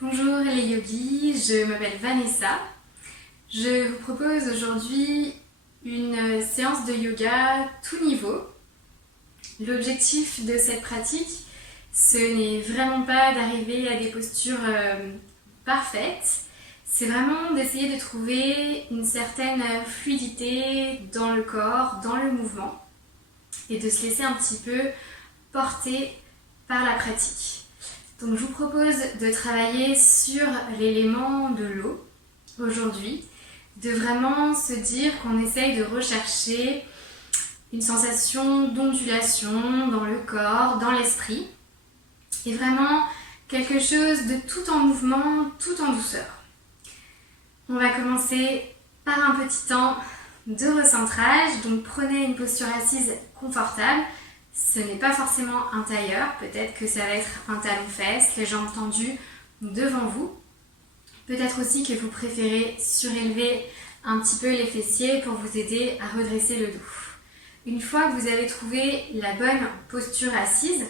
Bonjour les yogis, je m'appelle Vanessa. Je vous propose aujourd'hui une séance de yoga tout niveau. L'objectif de cette pratique, ce n'est vraiment pas d'arriver à des postures parfaites, c'est vraiment d'essayer de trouver une certaine fluidité dans le corps, dans le mouvement, et de se laisser un petit peu porter par la pratique. Donc je vous propose de travailler sur l'élément de l'eau aujourd'hui, de vraiment se dire qu'on essaye de rechercher une sensation d'ondulation dans le corps, dans l'esprit, et vraiment quelque chose de tout en mouvement, tout en douceur. On va commencer par un petit temps de recentrage, donc prenez une posture assise confortable. Ce n'est pas forcément un tailleur, peut-être que ça va être un talon-fesse, les jambes tendues devant vous. Peut-être aussi que vous préférez surélever un petit peu les fessiers pour vous aider à redresser le dos. Une fois que vous avez trouvé la bonne posture assise,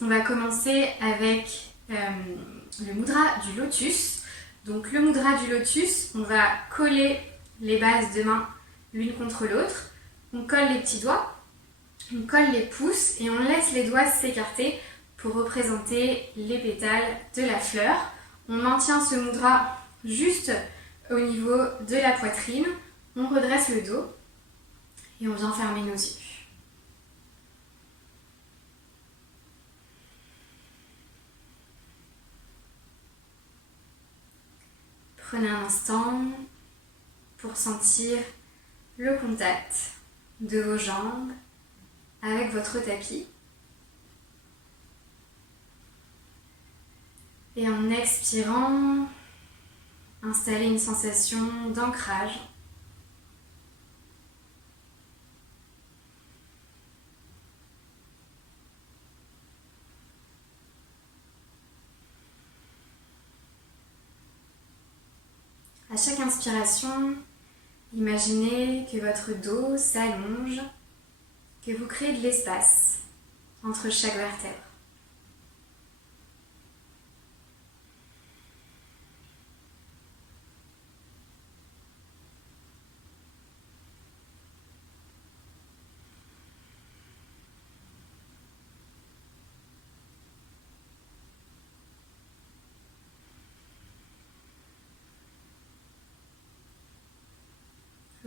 on va commencer avec le mudra du lotus. Donc le mudra du lotus, on va coller les bases de main l'une contre l'autre. On colle les petits doigts. On colle les pouces et on laisse les doigts s'écarter pour représenter les pétales de la fleur. On maintient ce mudra juste au niveau de la poitrine. On redresse le dos et on vient fermer nos yeux. Prenez un instant pour sentir le contact de vos jambes avec votre tapis. Et en expirant, installez une sensation d'ancrage. À chaque inspiration, imaginez que votre dos s'allonge, que vous créez de l'espace entre chaque vertèbre.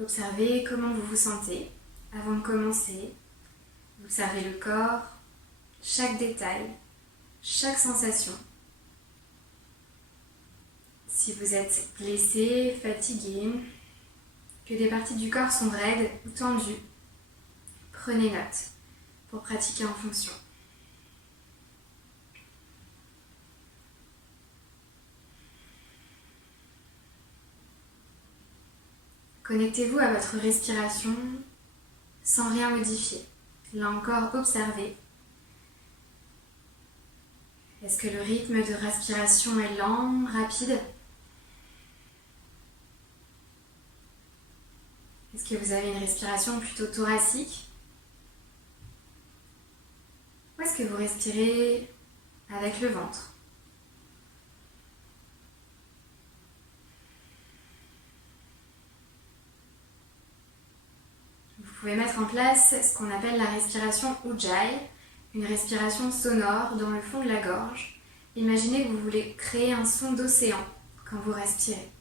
Observez comment vous vous sentez avant de commencer. Observez le corps, chaque détail, chaque sensation. Si vous êtes blessé, fatigué, que des parties du corps sont raides ou tendues, prenez note pour pratiquer en fonction. Connectez-vous à votre respiration sans rien modifier. Là encore, observez. Est-ce que le rythme de respiration est lent, rapide? Est-ce que vous avez une respiration plutôt thoracique? Ou est-ce que vous respirez avec le ventre? Vous pouvez mettre en place ce qu'on appelle la respiration Ujjayi, une respiration sonore dans le fond de la gorge. Imaginez que vous voulez créer un son d'océan quand vous respirez.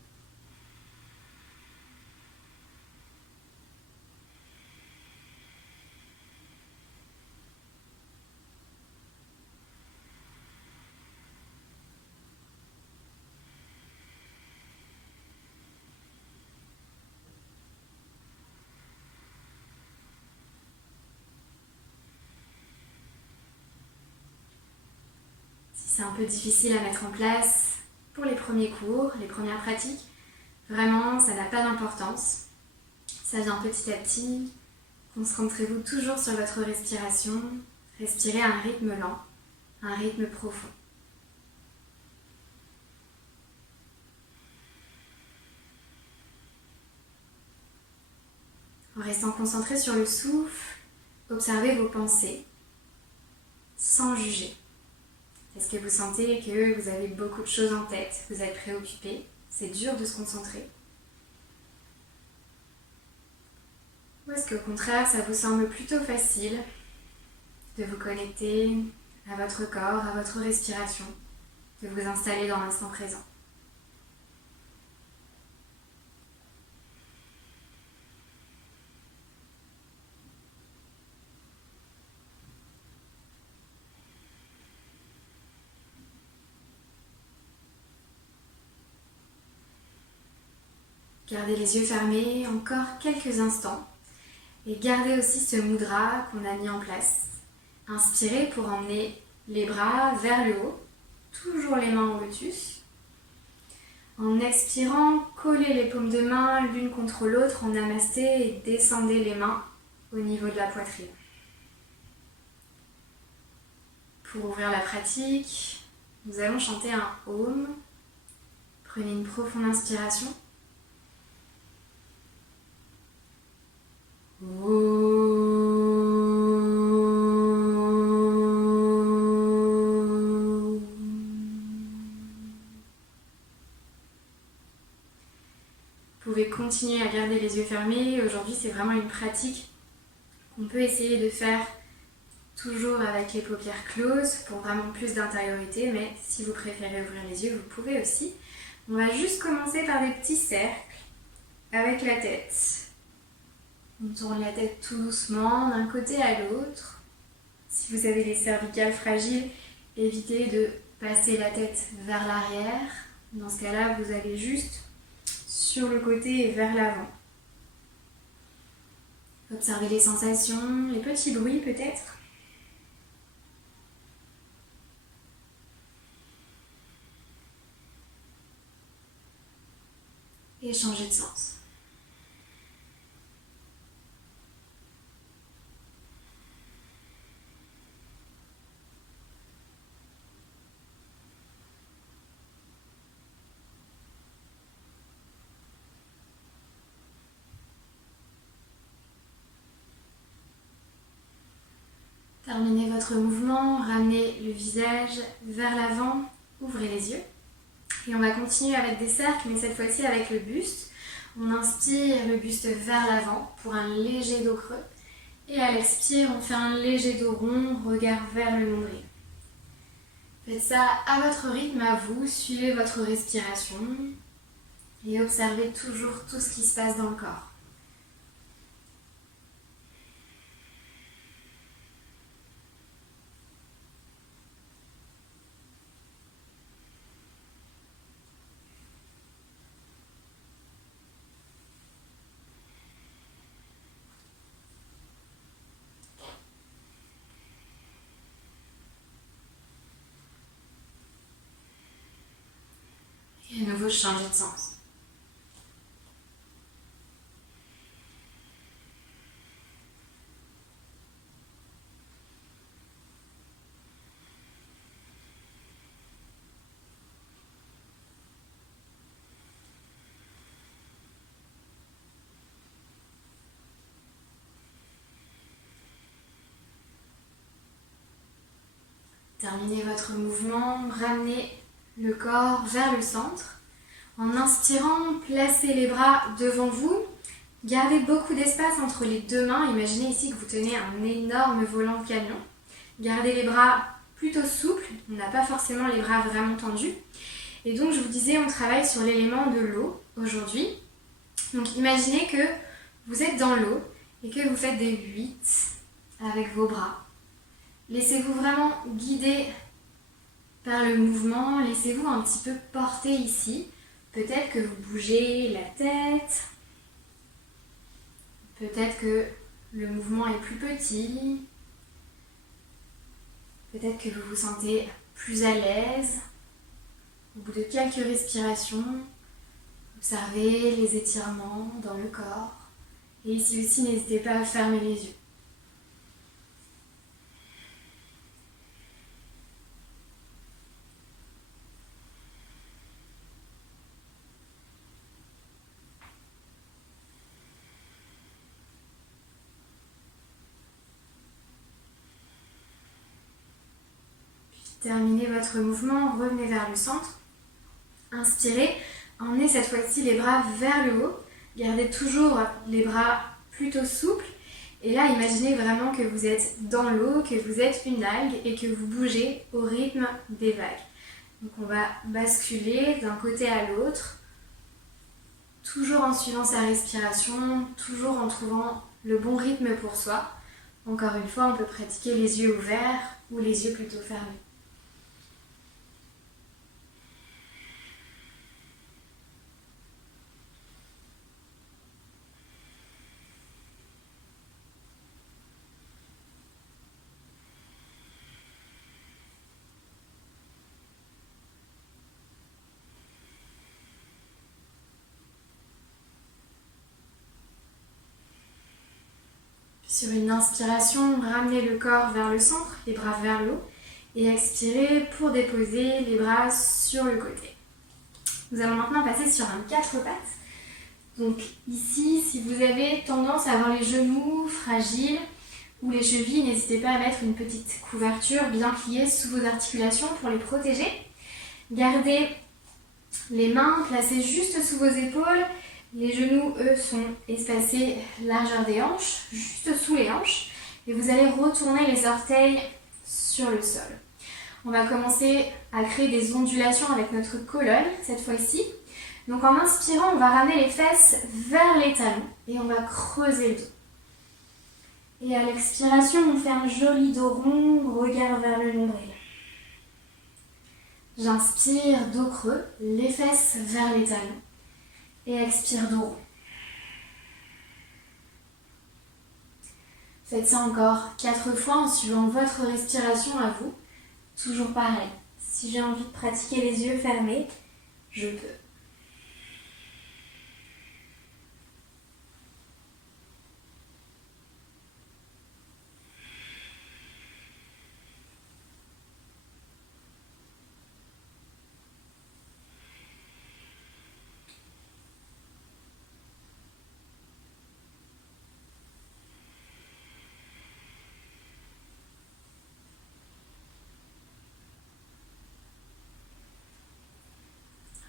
C'est un peu difficile à mettre en place pour les premiers cours, les premières pratiques. Vraiment, ça n'a pas d'importance. Ça vient petit à petit. Concentrez-vous toujours sur votre respiration. Respirez à un rythme lent, un rythme profond. En restant concentré sur le souffle, observez vos pensées sans juger. Est-ce que vous sentez que vous avez beaucoup de choses en tête, vous êtes préoccupé, c'est dur de se concentrer? Ou est-ce qu'au contraire, ça vous semble plutôt facile de vous connecter à votre corps, à votre respiration, de vous installer dans l'instant présent? Gardez les yeux fermés encore quelques instants et gardez aussi ce mudra qu'on a mis en place. Inspirez pour emmener les bras vers le haut, toujours les mains en lotus. En expirant, collez les paumes de main l'une contre l'autre en namasté et descendez les mains au niveau de la poitrine. Pour ouvrir la pratique, nous allons chanter un Om. Prenez une profonde inspiration. Vous pouvez continuer à garder les yeux fermés. Aujourd'hui, c'est vraiment une pratique qu'on peut essayer de faire toujours avec les paupières closes pour vraiment plus d'intériorité, mais si vous préférez ouvrir les yeux, vous pouvez aussi. On va juste commencer par des petits cercles avec la tête. On tourne la tête tout doucement d'un côté à l'autre. Si vous avez les cervicales fragiles, évitez de passer la tête vers l'arrière. Dans ce cas-là, vous allez juste sur le côté et vers l'avant. Observez les sensations, les petits bruits peut-être. Et changez de sens. Terminez votre mouvement, ramenez le visage vers l'avant, ouvrez les yeux. Et on va continuer avec des cercles, mais cette fois-ci avec le buste. On inspire le buste vers l'avant pour un léger dos creux. Et à l'expire, on fait un léger dos rond, regard vers le nombril. Faites ça à votre rythme, à vous. Suivez votre respiration et observez toujours tout ce qui se passe dans le corps. Et à nouveau, changez de sens. Terminez votre mouvement, ramenez le corps vers le centre. En inspirant, placez les bras devant vous. Gardez beaucoup d'espace entre les deux mains. Imaginez ici que vous tenez un énorme volant de camion. Gardez les bras plutôt souples. On n'a pas forcément les bras vraiment tendus. Et donc, je vous disais, on travaille sur l'élément de l'eau aujourd'hui. Donc, imaginez que vous êtes dans l'eau et que vous faites des 8 avec vos bras. Laissez-vous vraiment guider par le mouvement. Laissez-vous un petit peu porter ici. Peut-être que vous bougez la tête. Peut-être que le mouvement est plus petit. Peut-être que vous vous sentez plus à l'aise. Au bout de quelques respirations, observez les étirements dans le corps. Et ici aussi, n'hésitez pas à fermer les yeux. Terminez votre mouvement, revenez vers le centre. Inspirez, emmenez cette fois-ci les bras vers le haut. Gardez toujours les bras plutôt souples. Et là, imaginez vraiment que vous êtes dans l'eau, que vous êtes une algue et que vous bougez au rythme des vagues. Donc on va basculer d'un côté à l'autre, toujours en suivant sa respiration, toujours en trouvant le bon rythme pour soi. Encore une fois, on peut pratiquer les yeux ouverts ou les yeux plutôt fermés. Sur une inspiration, ramenez le corps vers le centre, les bras vers le haut. Et expirez pour déposer les bras sur le côté. Nous allons maintenant passer sur un 4 pattes. Donc ici, si vous avez tendance à avoir les genoux fragiles ou les chevilles, n'hésitez pas à mettre une petite couverture bien pliée sous vos articulations pour les protéger. Gardez les mains placées juste sous vos épaules. Les genoux, eux, sont espacés largeur des hanches, juste sous les hanches. Et vous allez retourner les orteils sur le sol. On va commencer à créer des ondulations avec notre colonne, cette fois-ci. Donc en inspirant, on va ramener les fesses vers les talons et on va creuser le dos. Et à l'expiration, on fait un joli dos rond, regard vers le nombril. J'inspire, dos creux, les fesses vers les talons. Et expire, dos rond. Faites ça encore 4 fois en suivant votre respiration à vous. Toujours pareil. Si j'ai envie de pratiquer les yeux fermés, je peux.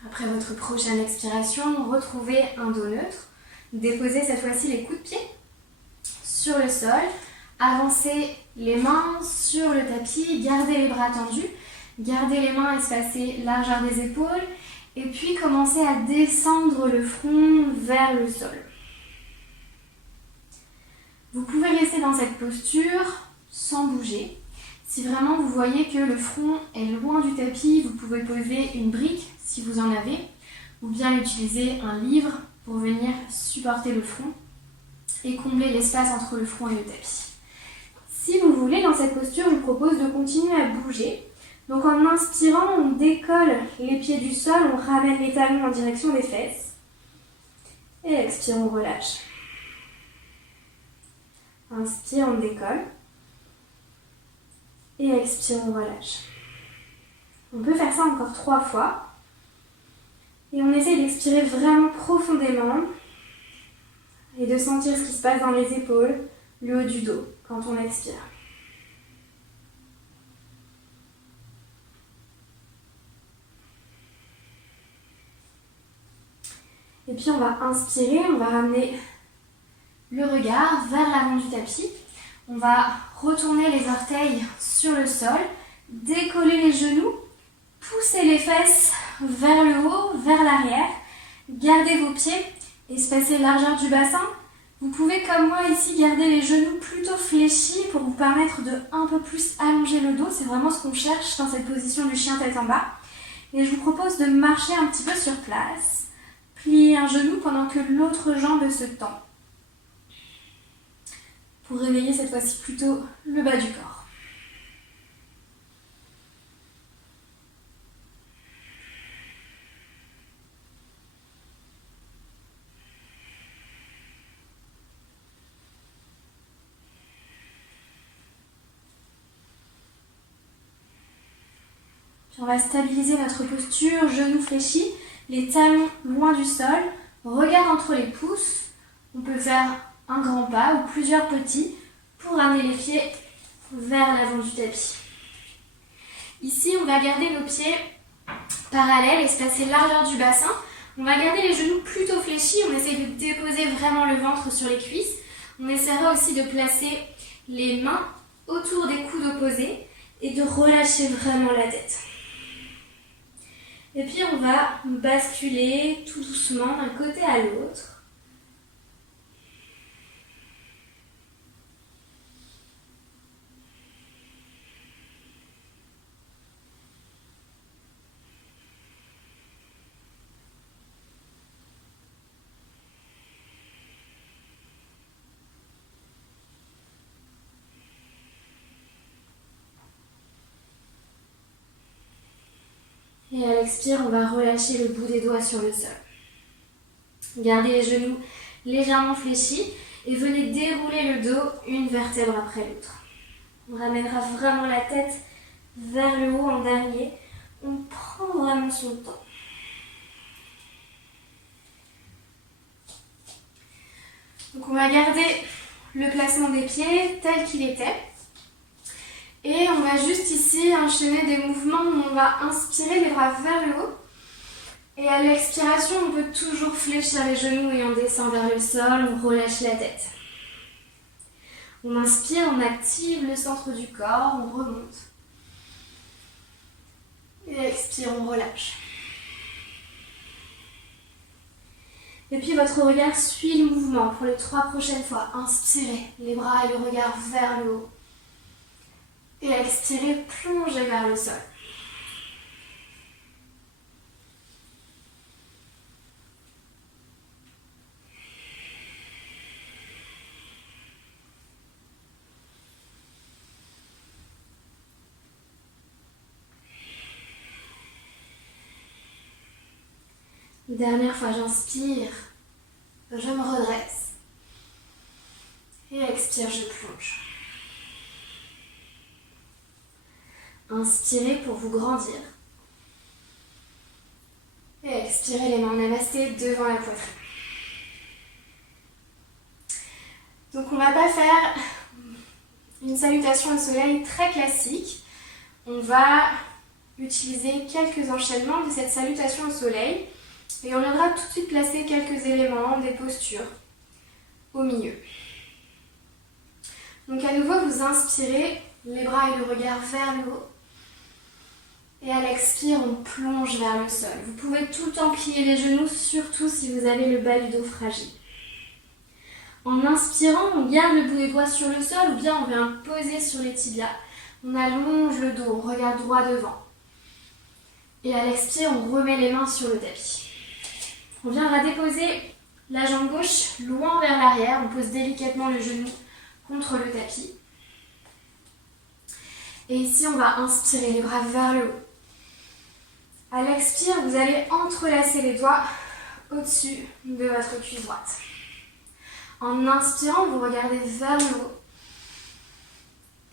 Après votre prochaine expiration, retrouvez un dos neutre. Déposez cette fois-ci les coudes de pied sur le sol. Avancez les mains sur le tapis, gardez les bras tendus. Gardez les mains espacées largeur des épaules. Et puis commencez à descendre le front vers le sol. Vous pouvez rester dans cette posture sans bouger. Si vraiment vous voyez que le front est loin du tapis, vous pouvez poser une brique si vous en avez, ou bien utiliser un livre pour venir supporter le front et combler l'espace entre le front et le tapis. Si vous voulez, dans cette posture, je vous propose de continuer à bouger. Donc en inspirant, on décolle les pieds du sol, on ramène les talons en direction des fesses. Et expire, on relâche. Inspire, on décolle. Et expire, on relâche. On peut faire ça encore 3 fois. Et on essaie d'expirer vraiment profondément et de sentir ce qui se passe dans les épaules, le haut du dos, quand on expire. Et puis on va inspirer, on va ramener le regard vers l'avant du tapis. On va retourner les orteils sur le sol, décoller les genoux, pousser les fesses vers le haut, vers l'arrière. Gardez vos pieds espacés largeur du bassin. Vous pouvez, comme moi ici, garder les genoux plutôt fléchis pour vous permettre de un peu plus allonger le dos. C'est vraiment ce qu'on cherche dans cette position du chien tête en bas. Et je vous propose de marcher un petit peu sur place. Plier un genou pendant que l'autre jambe se tend. Pour réveiller cette fois-ci plutôt le bas du corps. Puis on va stabiliser notre posture, genoux fléchis, les talons loin du sol, regard entre les pouces. On peut faire un grand pas ou plusieurs petits pour ramener les pieds vers l'avant du tapis. Ici, on va garder nos pieds parallèles, espacer largeur du bassin. On va garder les genoux plutôt fléchis, on essaie de déposer vraiment le ventre sur les cuisses. On essaiera aussi de placer les mains autour des coudes opposés et de relâcher vraiment la tête. Et puis on va basculer tout doucement d'un côté à l'autre. Et à l'expire, on va relâcher le bout des doigts sur le sol. Gardez les genoux légèrement fléchis et venez dérouler le dos une vertèbre après l'autre. On ramènera vraiment la tête vers le haut en dernier. On prend vraiment son temps. Donc on va garder le placement des pieds tel qu'il était. Et on va juste ici enchaîner des mouvements où on va inspirer les bras vers le haut. Et à l'expiration, on peut toujours fléchir les genoux et on descend vers le sol, on relâche la tête. On inspire, on active le centre du corps, on remonte. Et à l'expire, on relâche. Et puis votre regard suit le mouvement pour les 3 prochaines fois. Inspirez, les bras et le regard vers le haut. Et expirez, plongez vers le sol. Dernière fois, j'inspire, je me redresse. Et expire, je plonge. Inspirez pour vous grandir. Et expirez les mains en namasté devant la poitrine. Donc on ne va pas faire une salutation au soleil très classique. On va utiliser quelques enchaînements de cette salutation au soleil. Et on viendra tout de suite placer quelques éléments, des postures au milieu. Donc à nouveau, vous inspirez, les bras et le regard vers le haut. Et à l'expire, on plonge vers le sol. Vous pouvez tout le temps plier les genoux, surtout si vous avez le bas du dos fragile. En inspirant, on garde le bout des doigts sur le sol ou bien on vient poser sur les tibias. On allonge le dos, on regarde droit devant. Et à l'expire, on remet les mains sur le tapis. On viendra déposer la jambe gauche loin vers l'arrière. On pose délicatement le genou contre le tapis. Et ici, on va inspirer les bras vers le haut. À l'expire, vous allez entrelacer les doigts au-dessus de votre cuisse droite. En inspirant, vous regardez vers le haut.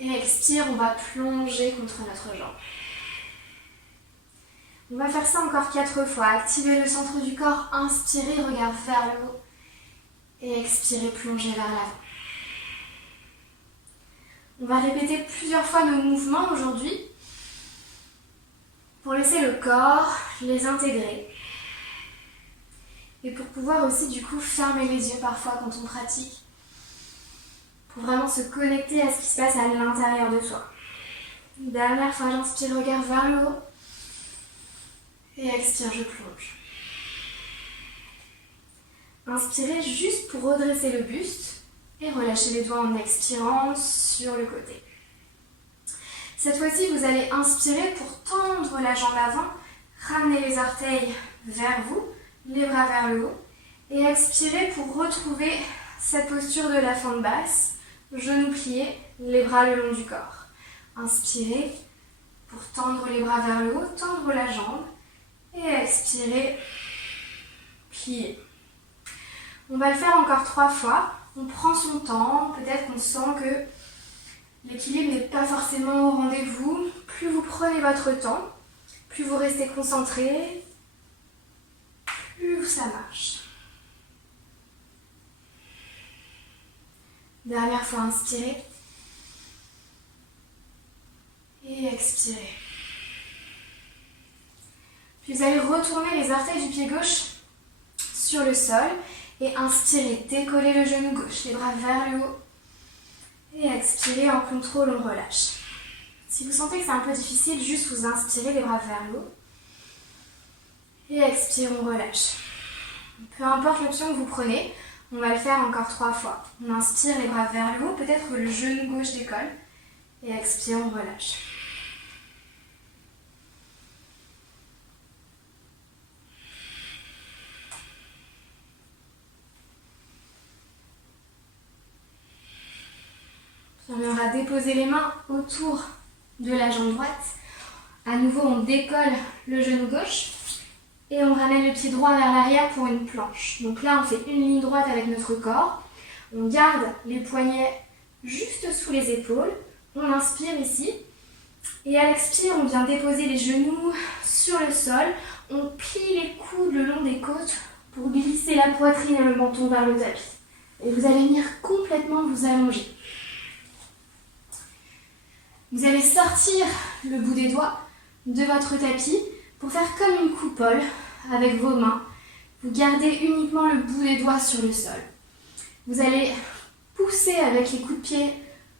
Et expire, on va plonger contre notre jambe. On va faire ça encore 4 fois. Activez le centre du corps, inspirez, regard vers le haut. Et expirez, plongez vers l'avant. On va répéter plusieurs fois nos mouvements aujourd'hui pour laisser le corps les intégrer. Et pour pouvoir aussi du coup fermer les yeux parfois quand on pratique. Pour vraiment se connecter à ce qui se passe à l'intérieur de soi. Dernière fois, j'inspire, regard vers le haut. Et expire, je plonge. Inspirez juste pour redresser le buste et relâchez les doigts en expirant sur le côté. Cette fois-ci, vous allez inspirer pour tendre la jambe avant, ramener les orteils vers vous, les bras vers le haut et expirez pour retrouver cette posture de la fente basse, genoux pliés, les bras le long du corps. Inspirez pour tendre les bras vers le haut, tendre la jambe. Et expirez, pliez. On va le faire encore 3 fois. On prend son temps. Peut-être qu'on sent que l'équilibre n'est pas forcément au rendez-vous. Plus vous prenez votre temps, plus vous restez concentré, plus ça marche. Dernière fois, inspirez. Et expirez. Puis vous allez retourner les orteils du pied gauche sur le sol et inspirez, décollez le genou gauche, les bras vers le haut. Et expirez, en contrôle, on relâche. Si vous sentez que c'est un peu difficile, juste vous inspirez les bras vers le haut. Et expire, on relâche. Peu importe l'option que vous prenez, on va le faire encore 3 fois. On inspire les bras vers le haut, peut-être que le genou gauche décolle. Et expire, on relâche. Puis on viendra déposer les mains autour de la jambe droite. À nouveau, on décolle le genou gauche et on ramène le pied droit vers l'arrière pour une planche. Donc là, on fait une ligne droite avec notre corps. On garde les poignets juste sous les épaules. On inspire ici. Et à l'expire, on vient déposer les genoux sur le sol. On plie les coudes le long des côtes pour glisser la poitrine et le menton vers le tapis. Et vous allez venir complètement vous allonger. Vous allez sortir le bout des doigts de votre tapis pour faire comme une coupole avec vos mains. Vous gardez uniquement le bout des doigts sur le sol. Vous allez pousser avec les coups de pied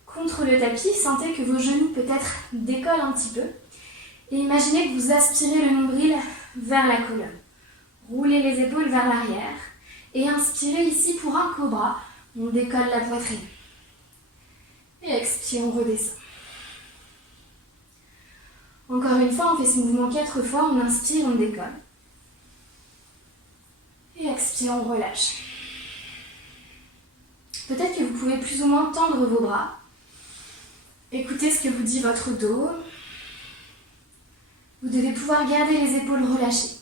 contre le tapis. Sentez que vos genoux peut-être décollent un petit peu. Et imaginez que vous aspirez le nombril vers la colonne. Roulez les épaules vers l'arrière. Et inspirez ici pour un cobra. On décolle la poitrine. Et expire, on redescend. Encore une fois, on fait ce mouvement 4 fois. On inspire, on décolle. Et expire, on relâche. Peut-être que vous pouvez plus ou moins tendre vos bras. Écoutez ce que vous dit votre dos. Vous devez pouvoir garder les épaules relâchées.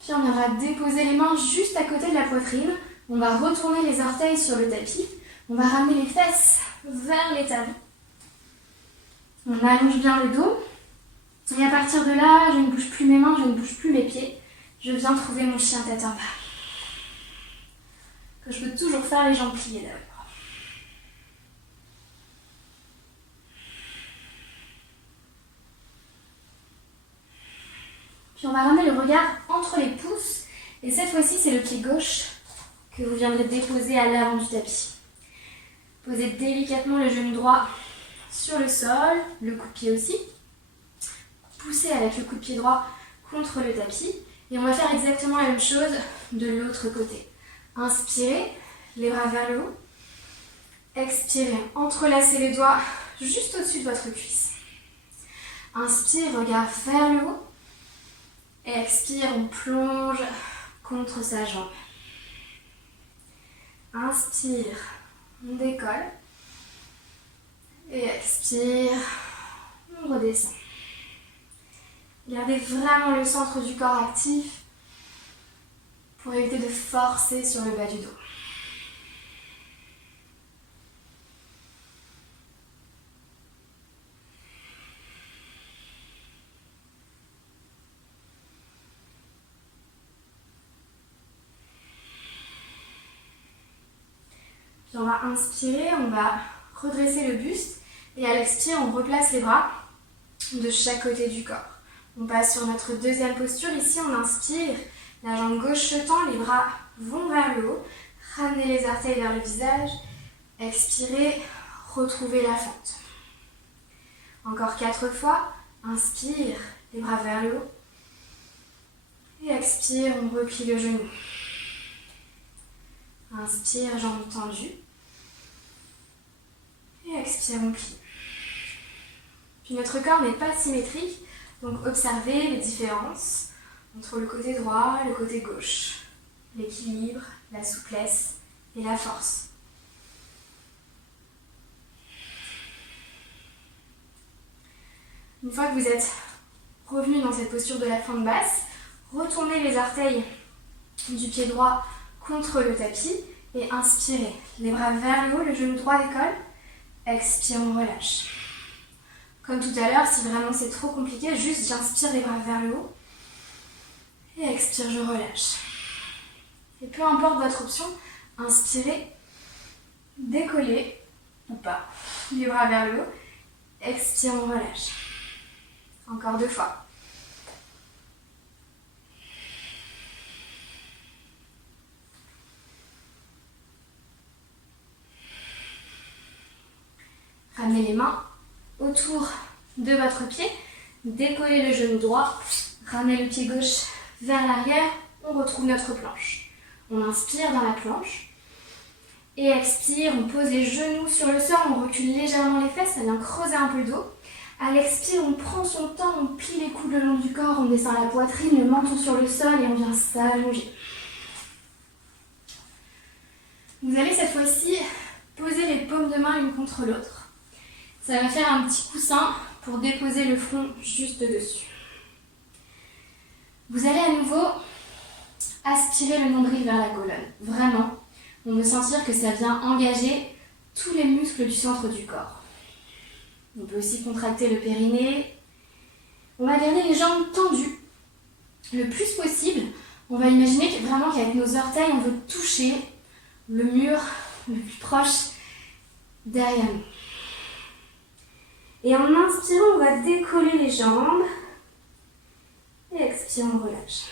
Puis on viendra déposer les mains juste à côté de la poitrine. On va retourner les orteils sur le tapis. On va ramener les fesses vers les talons. On allonge bien le dos. Et à partir de là, je ne bouge plus mes mains, je ne bouge plus mes pieds. Je viens trouver mon chien tête en bas. Que je peux toujours faire les jambes pliées d'ailleurs. Puis on va ramener le regard entre les pouces. Et cette fois-ci, c'est le pied gauche que vous viendrez déposer à l'avant du tapis. Posez délicatement le genou droit sur le sol, le coup de pied aussi. Poussez avec le coup de pied droit contre le tapis. Et on va faire exactement la même chose de l'autre côté. Inspirez, les bras vers le haut. Expirez, entrelacez les doigts juste au-dessus de votre cuisse. Inspire, regard vers le haut. Et expire, on plonge contre sa jambe. Inspire, on décolle. Et expire, on redescend. Gardez vraiment le centre du corps actif pour éviter de forcer sur le bas du dos. Puis on va inspirer, on va redresser le buste et à l'expire, on replace les bras de chaque côté du corps. On passe sur notre deuxième posture. Ici, on inspire, la jambe gauche se tend, les bras vont vers le haut. Ramenez les orteils vers le visage. Expirez, retrouvez la fente. Encore 4 fois. Inspire, les bras vers le haut. Et expire, on replie le genou. Inspire, jambes tendues. Et expire, on plie. Puis notre corps n'est pas symétrique. Donc observez les différences entre le côté droit et le côté gauche. L'équilibre, la souplesse et la force. Une fois que vous êtes revenu dans cette posture de la fente basse, retournez les orteils du pied droit contre le tapis et inspirez. Les bras vers le haut, le genou droit décolle. Expire, on relâche. Comme tout à l'heure, si vraiment c'est trop compliqué, juste j'inspire les bras vers le haut. Et expire, je relâche. Et peu importe votre option, inspirez, décollez ou pas, les bras vers le haut, expire, on relâche. Encore 2 fois. Ramenez les mains autour de votre pied, décollez le genou droit, ramenez le pied gauche vers l'arrière, on retrouve notre planche. On inspire dans la planche et expire, on pose les genoux sur le sol, on recule légèrement les fesses, ça vient creuser un peu le dos. À l'expire, on prend son temps, on plie les coudes le long du corps, on descend la poitrine, le menton sur le sol et on vient s'allonger. Vous allez cette fois-ci poser les paumes de main l'une contre l'autre. Ça va faire un petit coussin pour déposer le front juste dessus. Vous allez à nouveau aspirer le nombril vers la colonne. Vraiment, on veut sentir que ça vient engager tous les muscles du centre du corps. On peut aussi contracter le périnée. On va garder les jambes tendues le plus possible. On va imaginer vraiment qu'avec nos orteils, on veut toucher le mur le plus proche derrière nous. Et en inspirant, on va décoller les jambes. Et expire, on relâche.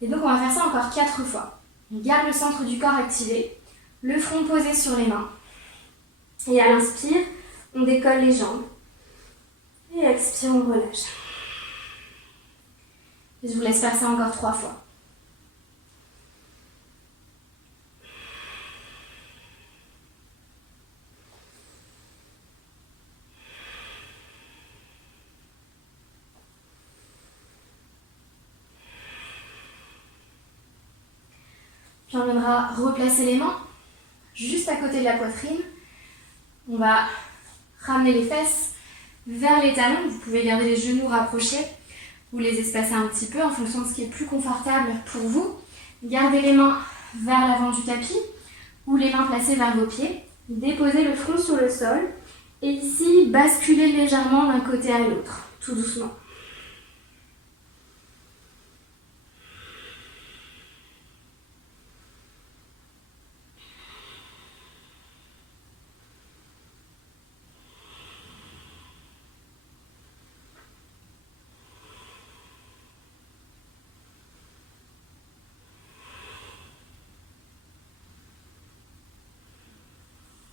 Et donc on va faire ça encore 4 fois. On garde le centre du corps activé, le front posé sur les mains. Et à l'inspire, on décolle les jambes. Et expire, on relâche. Et je vous laisse faire ça encore 3 fois. Puis on viendra replacer les mains juste à côté de la poitrine. On va ramener les fesses vers les talons. Vous pouvez garder les genoux rapprochés ou les espacer un petit peu en fonction de ce qui est plus confortable pour vous. Gardez les mains vers l'avant du tapis ou les mains placées vers vos pieds. Déposez le front sur le sol et ici, basculez légèrement d'un côté à l'autre, tout doucement.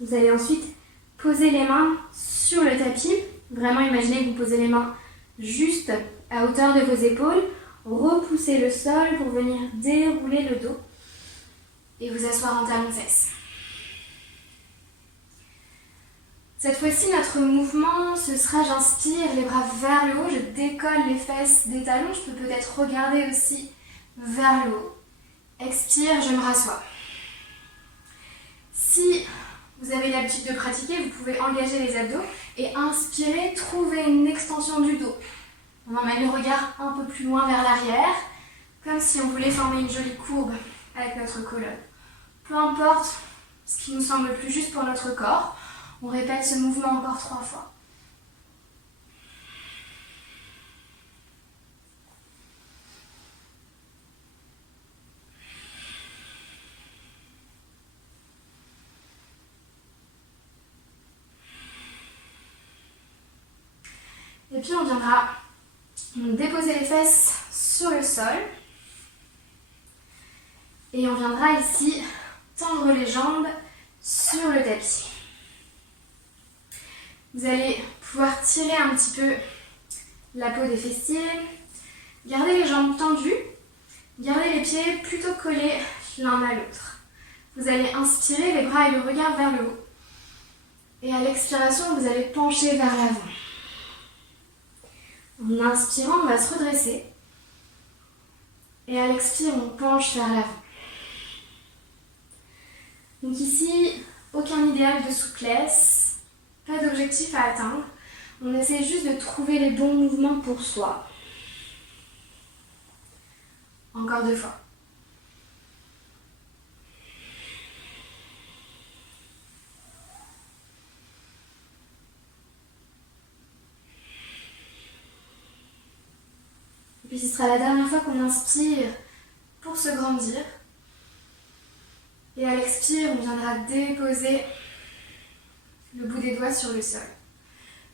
Vous allez ensuite poser les mains sur le tapis. Vraiment, imaginez que vous posez les mains juste à hauteur de vos épaules. Repoussez le sol pour venir dérouler le dos et vous asseoir en talons-fesses. Cette fois-ci, notre mouvement, ce sera j'inspire, les bras vers le haut, je décolle les fesses des talons. Je peux peut-être regarder aussi vers le haut. Expire, je me rassois. Si vous avez l'habitude de pratiquer, vous pouvez engager les abdos et inspirer, trouver une extension du dos. On emmène le regard un peu plus loin vers l'arrière, comme si on voulait former une jolie courbe avec notre colonne. Peu importe ce qui nous semble le plus juste pour notre corps, on répète ce mouvement encore 3 fois. Et puis on viendra déposer les fesses sur le sol. Et on viendra ici tendre les jambes sur le tapis. Vous allez pouvoir tirer un petit peu la peau des fessiers. Gardez les jambes tendues. Gardez les pieds plutôt collés l'un à l'autre. Vous allez inspirer les bras et le regard vers le haut. Et à l'expiration, vous allez pencher vers l'avant. En inspirant, on va se redresser. Et à l'expire, on penche vers l'avant. Donc ici, aucun idéal de souplesse, pas d'objectif à atteindre. On essaie juste de trouver les bons mouvements pour soi. Encore 2 fois. Et puis ce sera la dernière fois qu'on inspire pour se grandir. Et à l'expire, on viendra déposer le bout des doigts sur le sol.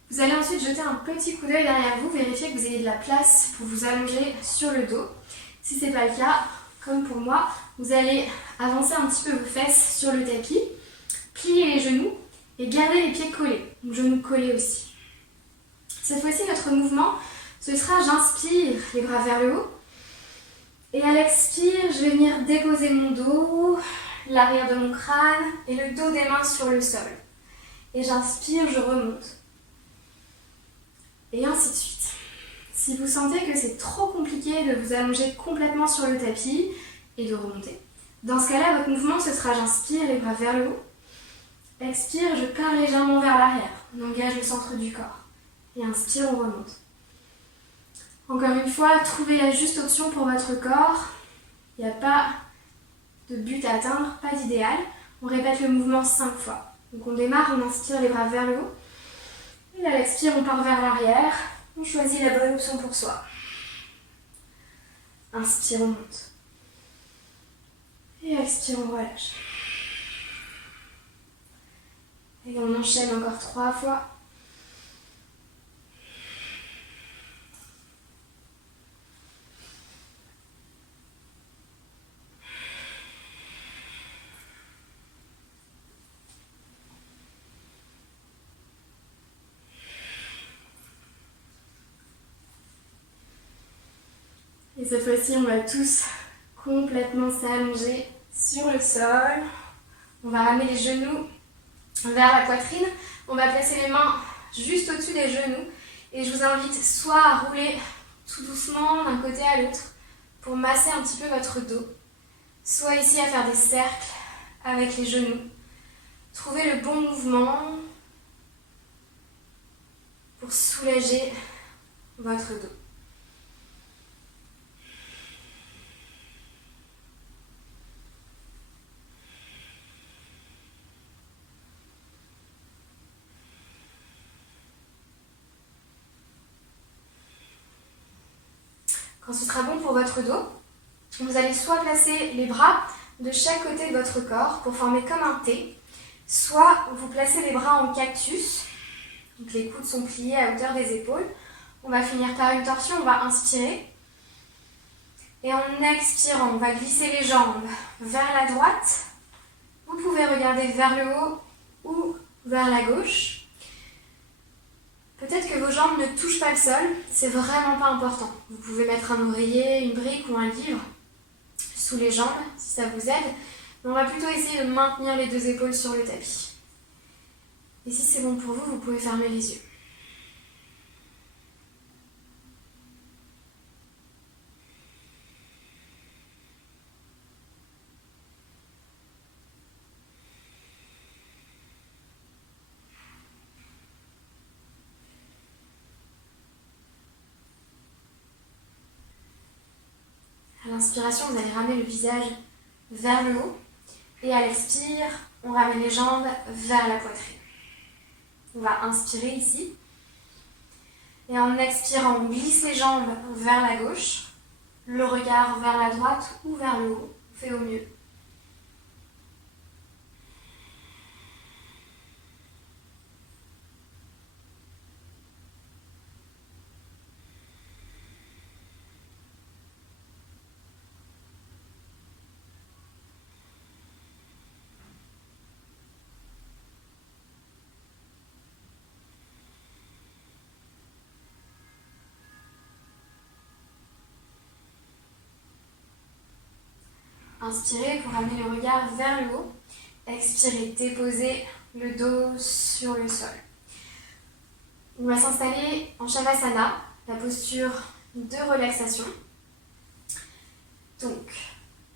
Vous allez ensuite jeter un petit coup d'œil derrière vous, vérifier que vous ayez de la place pour vous allonger sur le dos. Si ce n'est pas le cas, comme pour moi, vous allez avancer un petit peu vos fesses sur le tapis, plier les genoux et garder les pieds collés, donc genoux collés aussi. Cette fois-ci, notre mouvement, ce sera j'inspire les bras vers le haut et à l'expire, je vais venir déposer mon dos, l'arrière de mon crâne et le dos des mains sur le sol. Et j'inspire, je remonte. Et ainsi de suite. Si vous sentez que c'est trop compliqué de vous allonger complètement sur le tapis et de remonter, dans ce cas-là, votre mouvement, ce sera j'inspire les bras vers le haut. Expire, je pars légèrement vers l'arrière. On engage le centre du corps. Et inspire, on remonte. Encore une fois, trouvez la juste option pour votre corps. Il n'y a pas de but à atteindre, pas d'idéal. On répète le mouvement 5 fois. Donc on démarre, on inspire les bras vers le haut. Et à l'expire, on part vers l'arrière. On choisit la bonne option pour soi. Inspire, on monte. Et expire, on relâche. Et on enchaîne encore 3 fois. Et cette fois-ci, on va tous complètement s'allonger sur le sol. On va ramener les genoux vers la poitrine. On va placer les mains juste au-dessus des genoux. Et je vous invite soit à rouler tout doucement d'un côté à l'autre pour masser un petit peu votre dos. Soit ici à faire des cercles avec les genoux. Trouvez le bon mouvement pour soulager votre dos. Quand ce sera bon pour votre dos, vous allez soit placer les bras de chaque côté de votre corps pour former comme un T, soit vous placez les bras en cactus, donc les coudes sont pliés à hauteur des épaules. On va finir par une torsion, on va inspirer. Et en expirant, on va glisser les jambes vers la droite. Vous pouvez regarder vers le haut ou vers la gauche. Peut-être que vos jambes ne touchent pas le sol, c'est vraiment pas important. Vous pouvez mettre un oreiller, une brique ou un livre sous les jambes si ça vous aide. Mais on va plutôt essayer de maintenir les 2 épaules sur le tapis. Et si c'est bon pour vous, vous pouvez fermer les yeux. À l'inspiration, vous allez ramener le visage vers le haut. Et à l'expire, on ramène les jambes vers la poitrine. On va inspirer ici. Et en expirant, on glisse les jambes vers la gauche. Le regard vers la droite ou vers le haut. On fait au mieux. Inspirez pour amener le regard vers le haut. Expirez, déposez le dos sur le sol. On va s'installer en Shavasana, la posture de relaxation. Donc,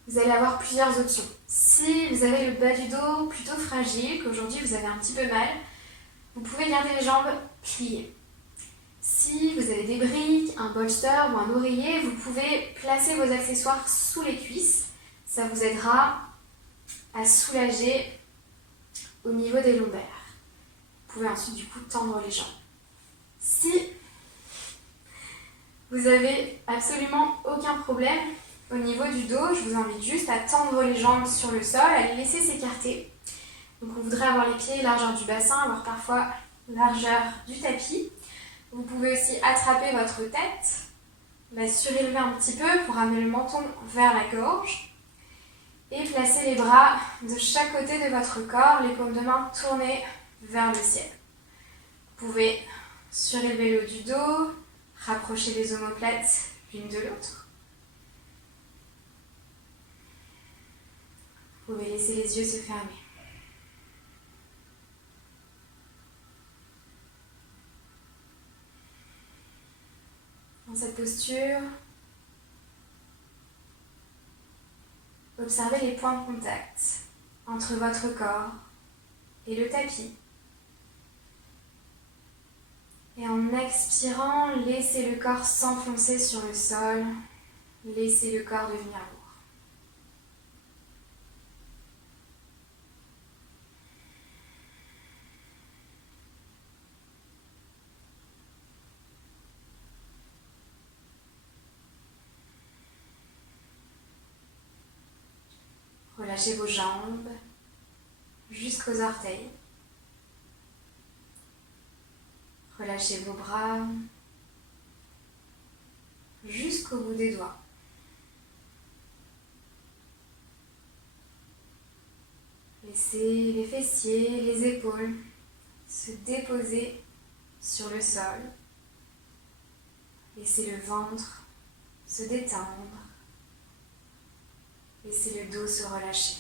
vous allez avoir plusieurs options. Si vous avez le bas du dos plutôt fragile, qu'aujourd'hui vous avez un petit peu mal, vous pouvez garder les jambes pliées. Si vous avez des briques, un bolster ou un oreiller, vous pouvez placer vos accessoires sous les cuisses. Ça vous aidera à soulager au niveau des lombaires. Vous pouvez ensuite du coup tendre les jambes. Si vous avez absolument aucun problème Au niveau du dos, je vous invite juste à tendre les jambes sur le sol, à les laisser s'écarter. Donc on voudrait avoir les pieds largeur du bassin, voire parfois largeur du tapis. Vous pouvez aussi attraper votre tête, surélever un petit peu pour amener le menton vers la gorge et placer les bras de chaque côté de votre corps, les paumes de main tournées vers le ciel. Vous pouvez surélever le haut du dos, rapprocher les omoplates l'une de l'autre. Vous pouvez laisser les yeux se fermer. Dans cette posture, observez les points de contact entre votre corps et le tapis. Et en expirant, laissez le corps s'enfoncer sur le sol, laissez le corps devenir lourd. Relâchez vos jambes jusqu'aux orteils. Relâchez vos bras jusqu'au bout des doigts. Laissez les fessiers, les épaules se déposer sur le sol. Laissez le ventre se détendre. Laissez le dos se relâcher.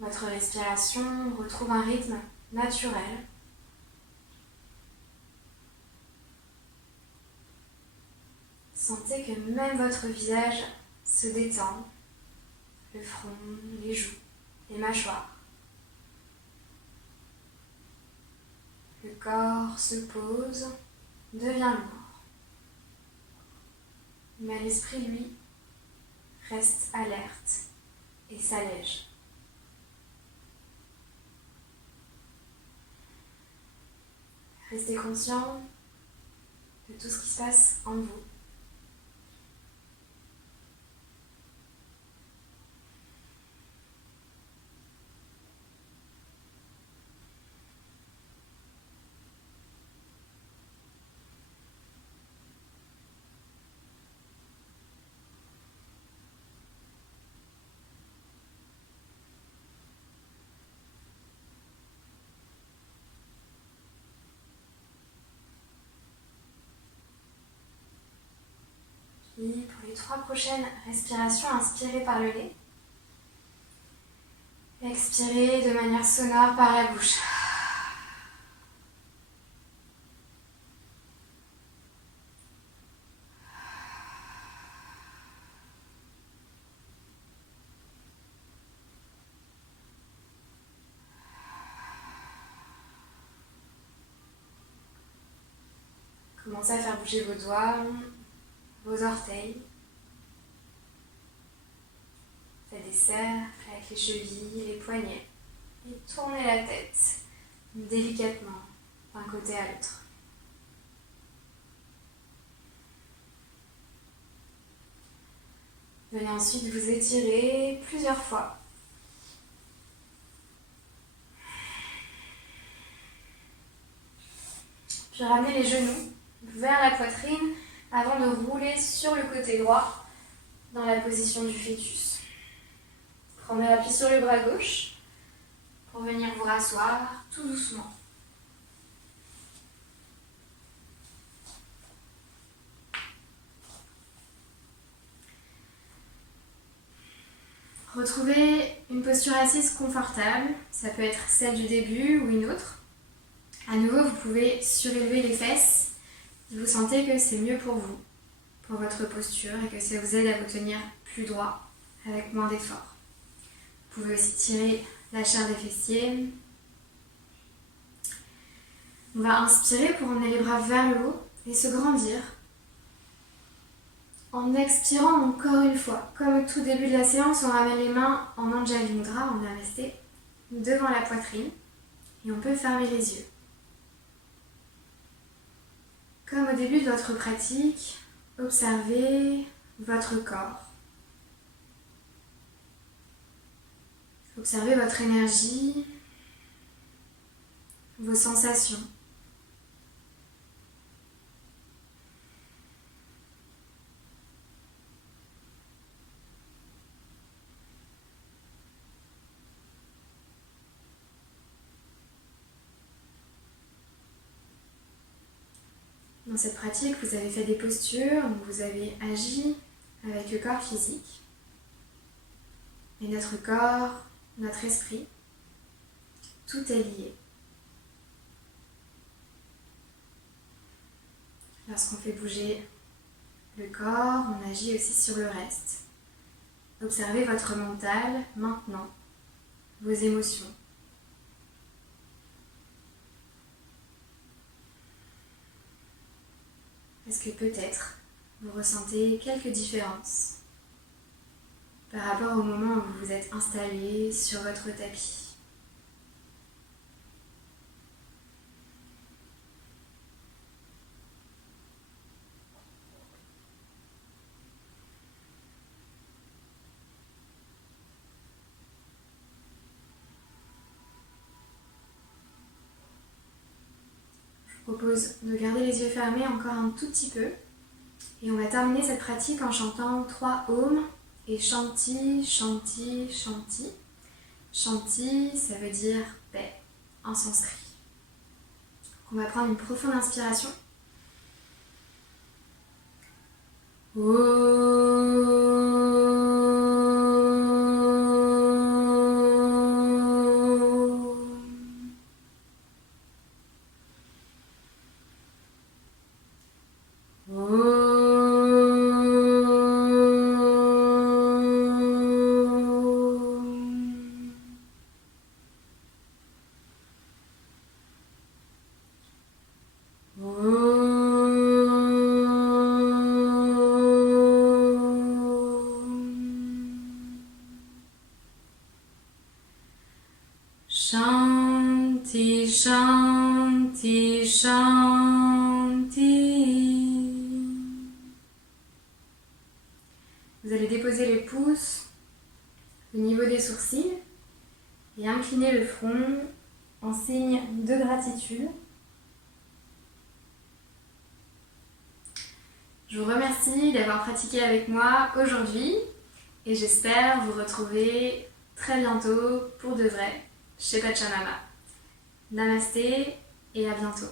Votre respiration retrouve un rythme naturel. Sentez que même votre visage se détend, le front, les joues, les mâchoires. Le corps se pose, devient lourd. Mais l'esprit, lui, reste alerte et s'allège. Restez conscient de tout ce qui se passe en vous. Puis pour les 3 prochaines respirations, inspirez par le nez. Expirez de manière sonore par la bouche. Commencez à faire bouger vos doigts, vos orteils. Faites des cercles avec les chevilles, les poignets. Et tournez la tête délicatement d'un côté à l'autre. Venez ensuite vous étirer plusieurs fois. Puis ramenez les genoux vers la poitrine avant de rouler sur le côté droit dans la position du fœtus. Prenez appui sur le bras gauche pour venir vous rasseoir tout doucement. Retrouvez une posture assise confortable, ça peut être celle du début ou une autre. À nouveau, vous pouvez surélever les fesses si vous sentez que c'est mieux pour vous, pour votre posture et que ça vous aide à vous tenir plus droit avec moins d'effort. Vous pouvez aussi tirer la chair des fessiers. On va inspirer pour emmener les bras vers le haut et se grandir. En expirant encore une fois, comme au tout début de la séance, on ramène les mains en Anjali Mudra, on va rester devant la poitrine et on peut fermer les yeux. Comme au début de votre pratique, Observez votre corps. Observez votre énergie, vos sensations. Dans cette pratique, vous avez fait des postures, donc vous avez agi avec le corps physique. Et notre corps, notre esprit, tout est lié. Lorsqu'on fait bouger le corps, on agit aussi sur le reste. Observez votre mental maintenant, vos émotions. Est-ce que peut-être vous ressentez quelques différences par rapport au moment où vous vous êtes installé sur votre tapis? Je vous propose de garder les yeux fermés encore un tout petit peu et on va terminer cette pratique en chantant 3 Om et Shanti, Shanti, Shanti. Shanti, ça veut dire paix en sanskrit. On va prendre une profonde inspiration. Shanti, Shanti, Shanti. Vous allez déposer les pouces au niveau des sourcils et incliner le front en signe de gratitude. Je vous remercie d'avoir pratiqué avec moi aujourd'hui et j'espère vous retrouver très bientôt pour de vrai chez Pachamama. Namasté et à bientôt.